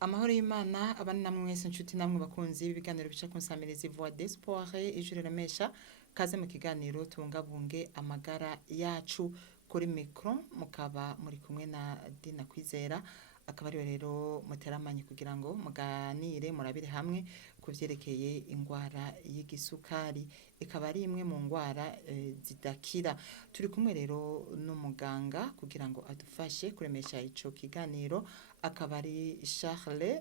Amahoro y'Imana abana namwe mwese nshuti namwe bakunzi b'ibiganiro bica ku nsamirizi Voix d'Espoir ijuru ramesha kaze mu kiganiro tubungabunge amagara yacu kuri micro mukaba muri kumwe na Dina Kwizera akaba ari rero muteramanye kugira ngo muganire murabire hamwe kuvyerekeye ingwara y'igisukari ikaba ari imwe mu ngwara zidakira turi kumwe rero n'umuganga kugira ngo adufashe kuremesha ico kiganiro akaba ari Charles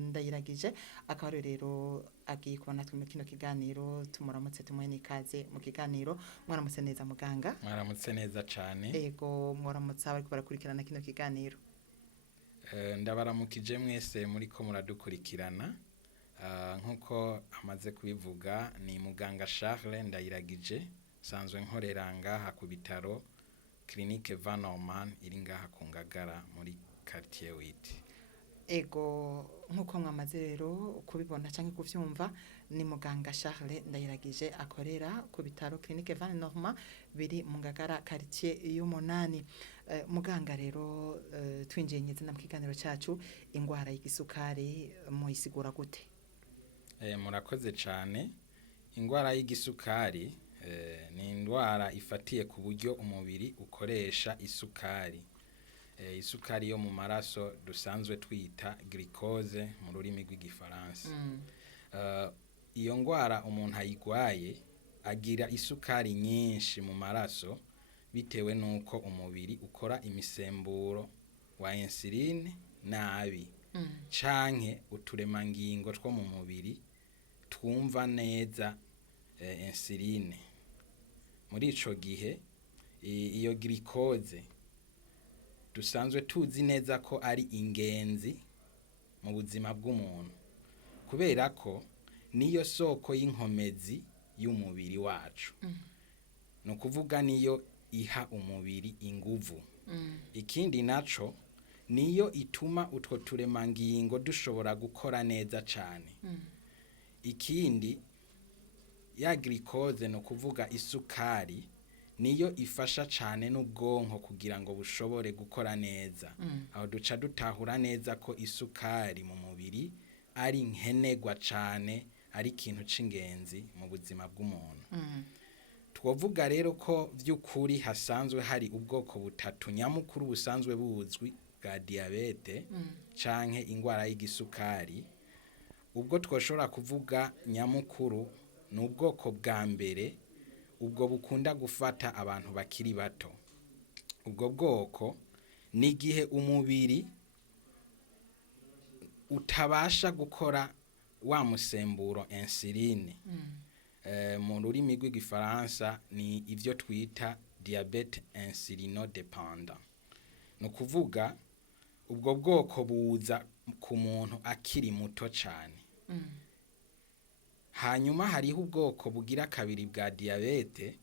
Ndayiragije akaba ari rero agiye kubona natwe mu kino kiganiro tumuramutse tumuhe n'ikaze mu kiganiro mwaramutse neza muganga Mwaramutse neza cane ego mwaramutse abariko barakurikirana kino kiganiro ndabaramukije mwese muriko muradukurikirana nkuko amaze kubivuga ni muganga Charles Ndayiragije sanzwe nkorera ngaha ku bitaro Clinique Van Norman iri ngaha ku Ngagara muri quartier 8 ego nkuko mwamaze rero kubibona canke kuvyumva ni muganga Charles Ndayiragije akorera ku bitaro Clinique Van Norman biri mu Ngagara quartier y'umunani muganga rero twinjiye nyeze mu kiganiro cacu ingwara y'igisukari muyisigura gute murakoze cane ingwara y'igisukari ni indwara ifatiye ku buryo umubiri ukoresha isukari isukari yo mu maraso dusanzwe twita glucose mu rurimi rw'igifaransa iyo ngwara umuntu ayigwaye agira isukari nyinshi mu maraso bitewe nuko umubiri ukora imisemburo wa insuline nabi canke uturemangingo two mu mubiri twumva neza insuline muri ico gihe iyo glucose dusanzwe tuzi neza ko ari ingenzi mu buzima bw'umuntu kubera ko niyo soko y'inkomezi y'umubiri wacu no kuvuga niyo iha umubiri inguvu ikindi naco niyo ituma utwo turemangingo dushobora gukora neza cane ikindi ya glucose no kuvuga isukari niyo ifasha cane n'ubwonko kugira ngo bushobore gukora neza aho duca dutahura neza ko isukari mu mubiri ari nkenegwa cane ari ikintu c'ingenzi mu buzima bw'umuntu twovuga rero ko vy'ukuri hasanzwe hari ubwoko butatu nyamukuru busanzwe buzwi bwa diabete canke ingwara y'igisukari ubwo twoshobora kuvuga nyamukuru ni ubwoko bwa mbere ubwo bukunda gufata abantu bakiri bato ubwo bwoko ni igihe umubiri utabasha gukora wa musemburo insuline mu rurimi rw'igifaransa ni ivyo twita diabete insulinodependant no kuvuga ubwo bwoko buza ku muntu akiri muto cane hanyuma hariho ubwoko bugira kabiri bwa diabete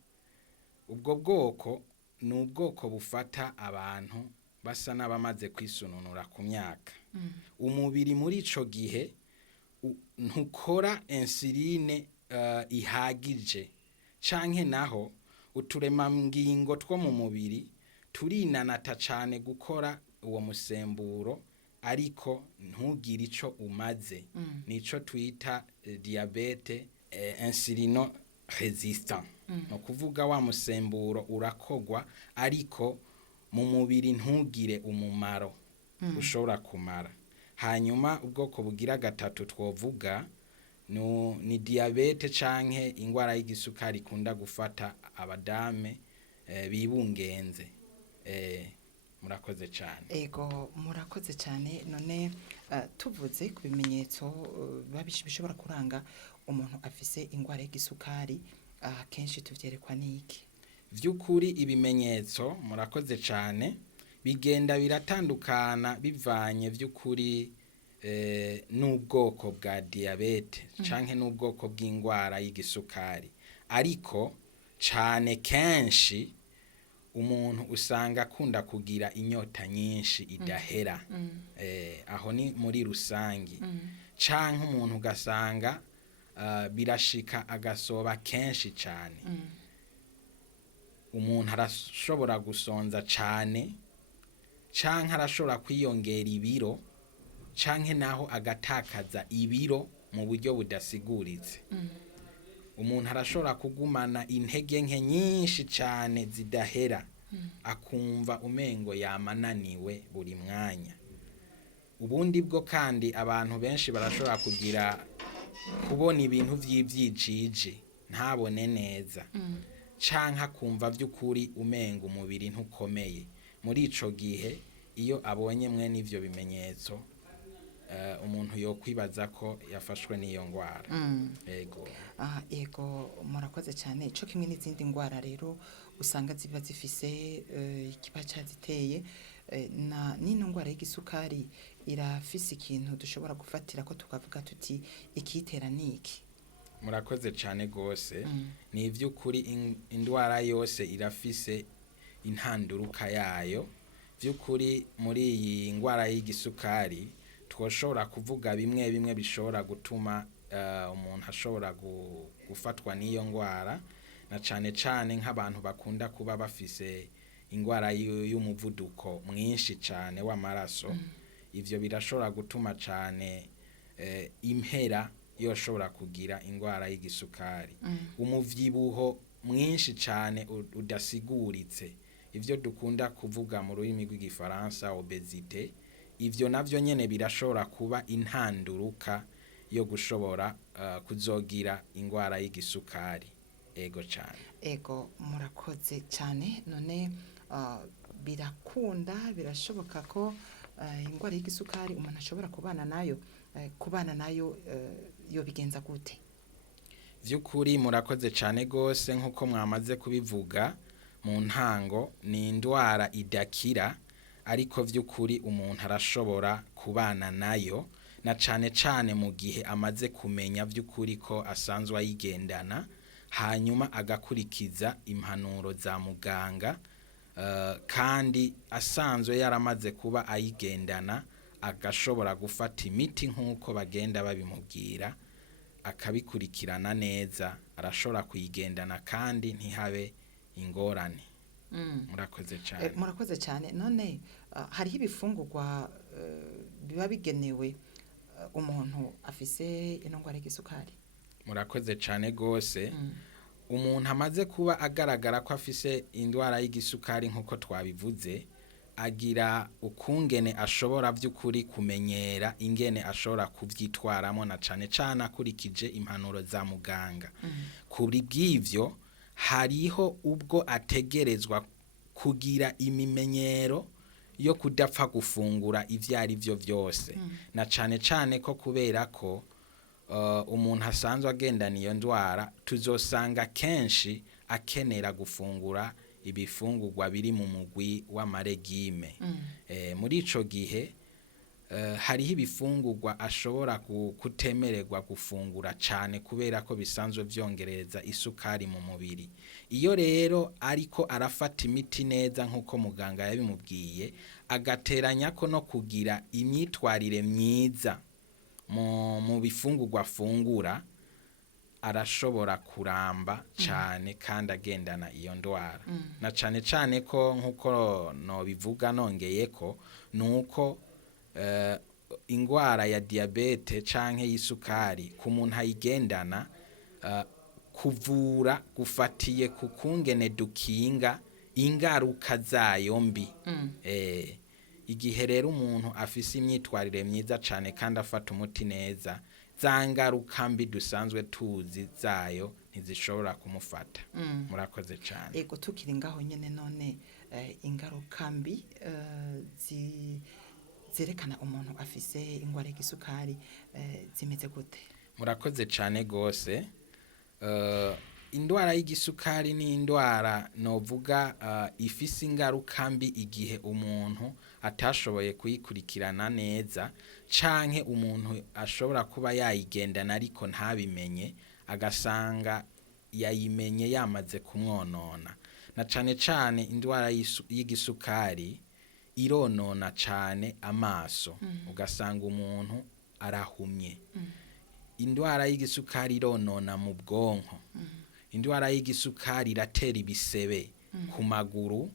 ubwo bwoko ni ubwoko bufata abantu basa n'abamaze kwisununura ku myaka umubiri muri ico gihe ntukora insuline ihagije canke naho uturemangingo two mu mubiri turinanata cane gukora uwo musemburo ariko ntugire ico umaze nico twita diabete insulino resistant no kuvuga wa musemburo urakogwa ariko mu mubiri ntugire umumaro ushobora kumara hanyuma ubwoko bugira gatatu twovuga ni diabete canke ingwara y'igisukari ikunda gufata abadame bibungenze murakoze cane ego murakoze cyane none tuvuze ku bimenyetso bishobora kuranga umuntu afise ingwara y'igisukari kenshi tuvyerekwa n'iki vy'ukuri ibimenyetso murakoze cane bigenda biratandukana bivanye vy'ukuri n'ubwoko bwa diabete canke n'ubwoko bw'ingwara y'igisukari ariko cane kenshi umuntu usanga akunda kugira inyota nyinshi idahera aho ni muri rusangi canke umuntu ugasanga birashika agasoba kenshi cane umuntu arashobora gusonza cane canke arashobora kwiyongera ibiro canke naho agatakaza ibiro mu buryo budasiguritse. Umuntu arashobora kugumana intege nke nyinshi cane zidahera, akumva umengo yamananiwe buri mwanya. Ubundi bwo kandi abantu benshi barashobora kugira kubona ibintu vy'ivyijiji ntabone neza, canke akumva vy'ukuri umengo umubiri ntukomeye. Muri ico gihe iyo abonye mwene ivyo bimenyetso, umuntu yokwibaza ko yafashwe n'iyo ngwara. Ego. Ego murakoze cyane. Ico kimwe n'izindi ngwara rero usanga ziba zifise ikiba caziteye, na nino ngwara y'igisukari irafise ikintu dushobora gufatira ko tukavuga tuti ikitera niki. Murakoze cyane gose. Ni ivy'ukuri indwara yose irafise intanduruka yayo. Vy'ukuri muri iyi ngwara y'igisukari twoshobora kuvuga bimwe bimwe bishobora gutuma umuntu ashobora gufatwa n'iyo ngwara, na cane cane nk'abantu bakunda kuba bafise ingwara y'umuvuduko mwinshi cane w'amaraso. Ivyo birashobora gutuma cane impera yoshobora kugira ingwara y'igisukari. Umuvyibuho mwinshi cane udasiguritse, ivyo dukunda kuvuga mu rurimi rw'igifaransa obesite, ivyo navyo nyene birashobora kuba intanduruka yo gushobora kuzogira ingwara y'igisukari. Ego cane. Ego murakoze cyane. None birakunda, birashoboka ko ingwara y'igisukari umuntu ashobora kubana nayo yo bigenza gute? Vy'ukuri murakoze cane gose. Nkuko mwamaze kubivuga mu ntango, ni indwara idakira, ariko vy'ukuri umuntu arashobora kubana nayo, na cane cane mu gihe amaze kumenya vy'ukuri ko asanzwe ayigendana, hanyuma agakurikiza impanuro za muganga, kandi asanzwe yaramaze kuba ayigendana agashobora gufata imiti nk'uko bagenda babimubwira, akabikurikirana neza, arashobora kuyigendana kandi ntihabe ingorane. Murakoze cyane. Murakoze cyane. None hariho ibifungurwa biba bigenewe umuntu afise ino ngwara y'igisukari? Murakoze cyane gose. Umuntu amaze kuba agaragara ko afise indwara y'igisukari nk'uko twabivuze, agira ukungene ashobora vy'ukuri kumenyera ingene ashobora kuvyitwaramo, na cane cane akurikije impanuro za muganga. Kuri bw'ivyo hariho ubwo ategerezwa kugira imimenyero yo kudapfa gufungura ivyo ari vyo vyose, na cane cane ko kubera ko umuntu asanzwe agendana iyo ndwara, tuzosanga kenshi akenera gufungura ibifungurwa biri mu mugwi w'amaregime. Muri ico gihe hariho ibifungurwa ashobora kutemererwa gufungura cane kubera ko bisanzwe vyongereza isukari mu mubiri. Iyo rero ariko arafata imiti neza nk'uko muganga yabimubwiye, agateranya ko no kugira imyitwarire myiza mu bifungurwa afungura, arashobora kuramba cane kandi agendana iyo ndwara. Na cane cane ko nk'uko nobivuga nongeyeko, nuko ingwara ya diabete canke y'isukari ku muntu ayigendana, kuvura gufatiye ku kungene dukinga ingaruka zayo mbi. Igihe rero umuntu afise imyitwarire myiza cane kandi afata umuti neza, za ngaruka mbi dusanzwe tuzi zayo ntizishobora kumufata. Murakoze cane. Ego tukiri ngaho nyene, none ingaruka mbi zerekana umuntu afise ingwara y'igisukari zimeze gute? Murakoze cane gose. Indwara y'igisukari ni indwara novuga ifise ingaruka mbi igihe umuntu atashoboye kuyikurikirana neza, canke umuntu ashobora kuba yayigendana ariko ntabimenye, agasanga yayimenye yamaze kumwonona. Na cane cane indwara y'igisukari ironona cane amaso, ugasanga umuntu arahumye. Indwara y'igisukari ironona mu bwonko. Indwara y'igisukari iratera ibisebe ku maguru,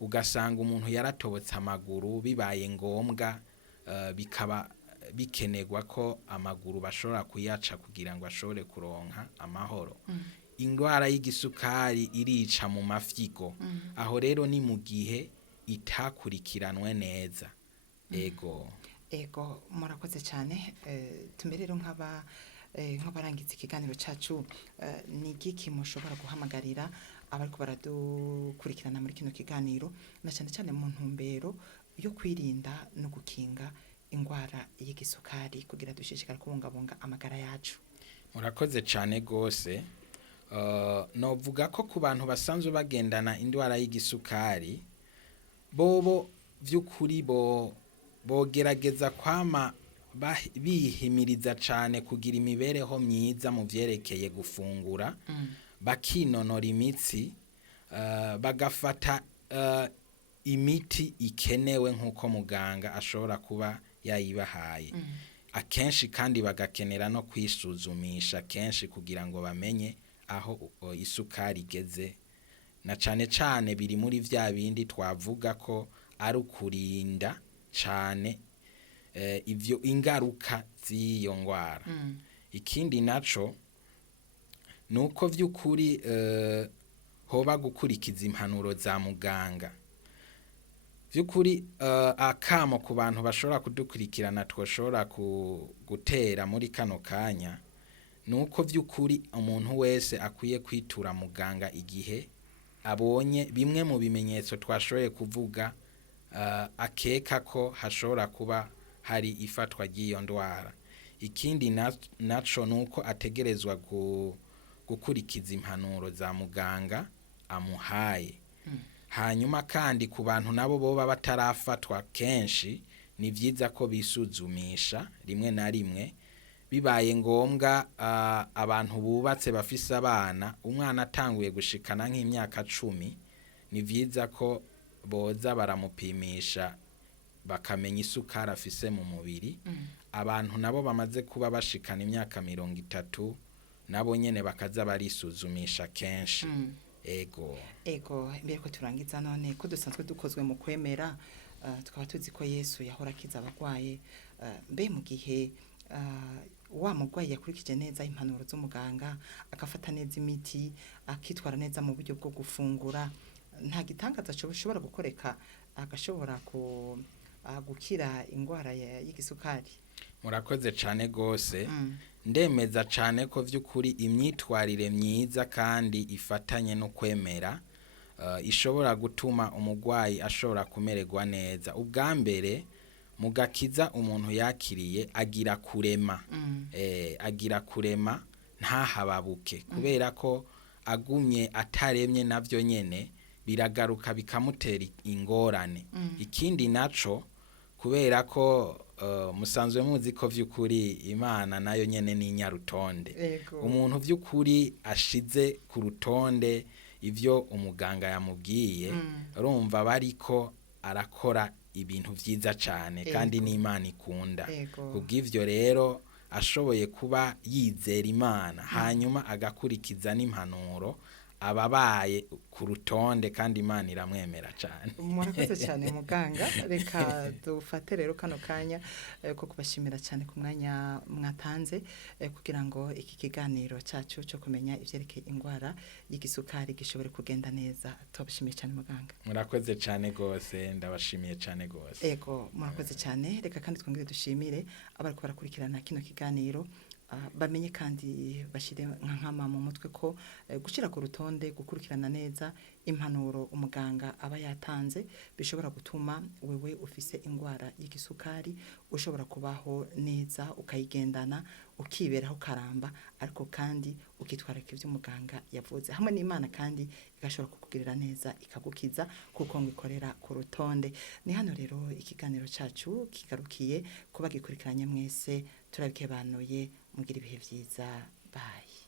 ugasanga umuntu yaratobotse amaguru, bibaye ngombwa bikaba bikenerwa ko amaguru bashobora kuyaca kugira ngo ashobore kuronka amahoro. Indwara y'igisukari irica mu mafyigo, aho rero ni mu gihe itakurikiranwe neza. Ego murakoze cyane. Tumerero nk'abarangiza ikiganiro cyacu, ni igiki mushobora guhamagarira abariko baradukurikirana muri kino kiganiro, na cyane cyane mu ntumbero yo kwirinda no gukinga indwara y'igisukari kugira dushishikare kubungabunga amagara yacu? Murakoze cyane gose. Novuga ko ku bantu basanzwe bagendana indwara y'igisukari, bobo vy'ukuri bogerageza kwama bihimiriza cyane kugira imibereho myiza mu vyerekeye gufungura, bakinonora imitsi, bagafata imiti ikenewe nk'uko muganga ashobora kuba yayibahaye. Akenshi kandi bagakenera no kwisuzumisha kenshi kugira ngo bamenye aho isukari igeze, na cane cane biri muri vya bindi twavuga ko ari ukurinda cane ivyo ingaruka z'iyo ngwara. Ikindi naco nuko vy'ukuri hoba gukurikiza impanuro za muganga. Vy'ukuri akamo ku bantu bashobora kudukurikirana twoshobora gutera muri kano kanya, nuko vy'ukuri umuntu wese akwiye kwitura muganga igihe abonye bimwe mu bimenyetso twashoboye kuvuga, akeka ko hashobora kuba hari ifatwa ry'iyo ndwara. Ikindi naco nuko ategerezwa gukurikiza impanuro za muganga amuhaye. Hanyuma kandi ku bantu nabo boba batarafatwa kenshi, ni vyiza ko bisuzumisha rimwe na rimwe, bibaye ngombwa abantu bubatse bafise abana, umwana atanguye gushikana nk'imyaka 10, ni vyiza ko boza baramupimisha bakamenya isukari afise mu mubiri. Abantu nabo bamaze kuba bashikana imyaka 30, nabo nyene bakaza barisuzumisha kenshi. Ego mbere ko turangiza, none ko dusanzwe dukozwe mu kwemera, tukaba tuzi ko Yesu yahora akiza abagwaye, mbe mu gihe wa mugwayi yakurikije neza impanuro z'umuganga, agafata neza imiti, akitwara neza mu buryo bwo gufungura, nta gitangaza ashobora gukoreka agashobora gukira indwara y'igisukari? Murakoze cyane gose. Ndemeza cyane ko vy'ukuri imyitwarire myiza kandi ifatanye no kwemera ishobora gutuma umugwayi ashobora kumererwa neza. Ubwa mbere mu gakiza umuntu yakiriye agira kurema, agira kurema ntahababuke, kubera ko agumye ataremye navyo nyene biragaruka bikamutera ingorane. Ikindi naco, kubera ko musanzwe muzi ko vy'ukuri Imana nayo nyene ni nyarutonde. Umuntu vy'ukuri ashize ku rutonde ivyo umuganga yamubwiye, urumva bariko arakora ibintu vyiza cane kandi n'Imana ikunda. Kubw'ivyo rero ashoboye kuba yizera Imana, hanyuma agakurikiza n'impanuro, ababaye ku rutonde kandi Imana iramwemera cyane. Murakoze cyane muganga. Reka dufate rero kano kanya ko kubashimira cyane ku mwanya mwatanze kugira ngo iki kiganiro cyacu cyo kumenya ivyerekeye indwara y'igisukari gishobore kugenda neza. Tubashimiye cyane muganga. Murakoze cyane gose, ndabashimiye cyane gose. Ego murakoze cyane. Reka kandi twongere dushimire abariko barakurikirana kino kiganiro, bamenye kandi bashire nkama mu mutwe ko gushira ku rutonde, gukurikirana neza impanuro umuganga aba yatanze bishobora gutuma wewe ufise indwara y'igisukari ushobora kubaho neza, ukayigendana, ukiberaho karamba, ariko kandi ukitwararika ivyo umuganga yavuze, hamwe n'Imana kandi igashobora kukugirira neza ikagukiza kuko ngikorera ku rutonde. Ni hano rero ikiganiro cyacu kigarukiye kuba gikurikiranye mwese, turabikebanuye, mugira ibihe vyiza. Bye.